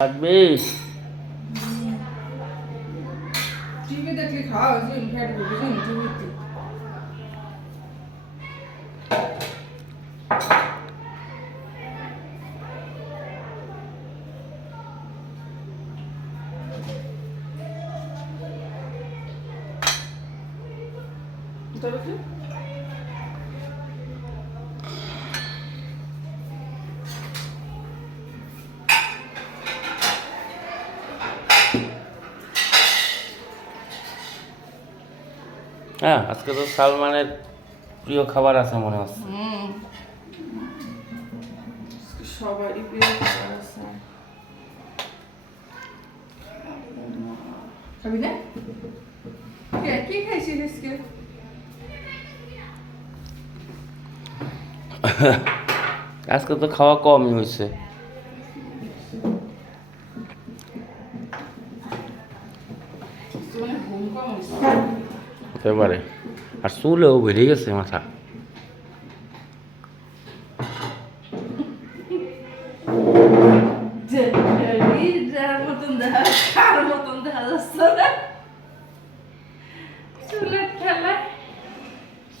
লাগবে টিভি দেখলে খাওয়া হয়েছে ফ্যাট বেড়েছে টিভিতে তবে কি হ্যাঁ আজকে তো সালমানের প্রিয় খাবার আছে মনে হচ্ছে সবারই প্রিয় খাবার আছে খাবি না কি খাইছিস আজকে আজকে তো খাওয়া কমই হয়েছে ঘুম কম হয়েছে হতে পারে আর চুলেও বেড়ে গেছে মাথা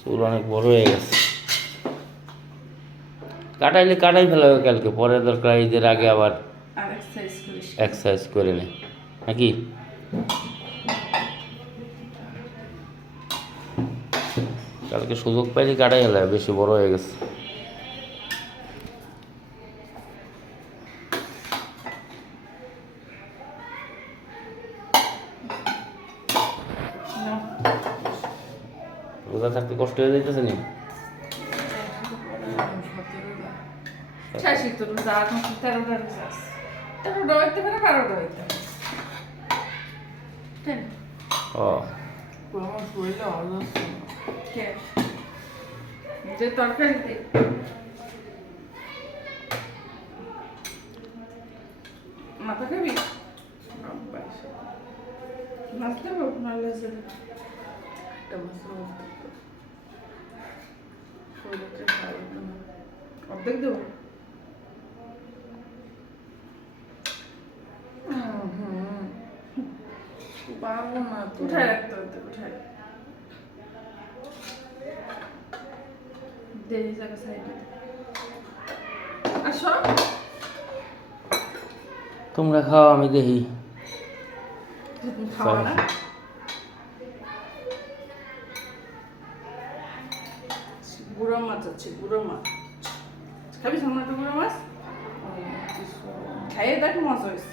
চুল অনেক বড় হয়ে গেছে কাটাইলে কাটাই ফেলাবে কালকে পরে দরকার ঈদের আগে আবার এক্সারসাইজ করে নে নাকি কালকে সুযোগ পাইলে কাটাই ফেলাবে বেশি বড় হয়ে গেছে রোজা থাকতে কষ্ট হয়ে যাইতেছে নি ও যে তরকারিতে মাথা খাবি মাছ দেবো নাহলে একটা মাছ অর্ধেক দেবো পারবো না উঠায় রাখতে হতো উঠায় দেরি যাবে সাইডে আসো তোমরা খাও আমি দেখি খাওয়া না গুঁড়ো মাছ আছে গুঁড়ো মাছ খাবি সামনে একটা গুঁড়ো মাছ খাইয়ে দেখ মজা হয়েছে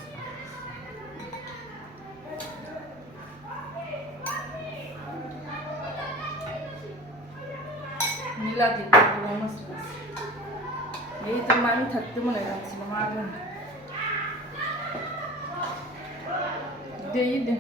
নীলাদি গুঁড়ো মাছ এই তো আমি থাকতে মনে রাখছিল মা দে